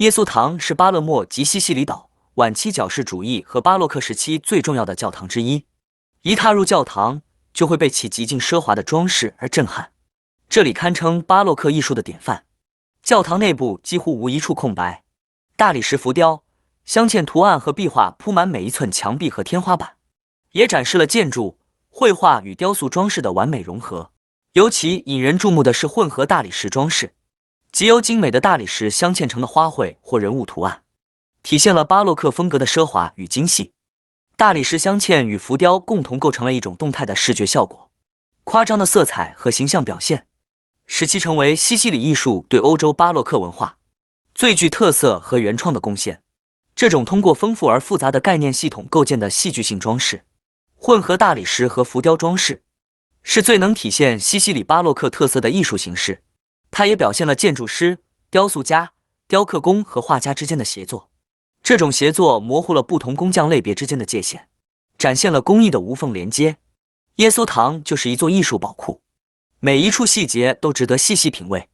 耶稣堂是巴勒莫及西西里岛晚期矫饰主义和巴洛克时期最重要的教堂之一。一踏入教堂，就会被其极尽奢华的装饰而震撼。这里堪称巴洛克艺术的典范。教堂内部几乎无一处空白，大理石浮雕、镶嵌图案和壁画铺满每一寸墙壁和天花板，也展示了建筑、绘画与雕塑装饰的完美融合。尤其引人注目的是混合大理石装饰，即由精美的大理石镶嵌成的花卉或人物图案，体现了巴洛克风格的奢华与精细。大理石镶嵌与浮雕共同构成了一种动态的视觉效果，夸张的色彩和形象表现，使其成为西西里艺术对欧洲巴洛克文化最具特色和原创的贡献。这种通过丰富而复杂的概念系统构建的戏剧性装饰，混合大理石和浮雕装饰，是最能体现西西里巴洛克特色的艺术形式。它也表现了建筑师、雕塑家、雕刻工和画家之间的协作。这种协作模糊了不同工匠类别之间的界限，展现了工艺的无缝连接。耶稣堂就是一座艺术宝库，每一处细节都值得细细品味。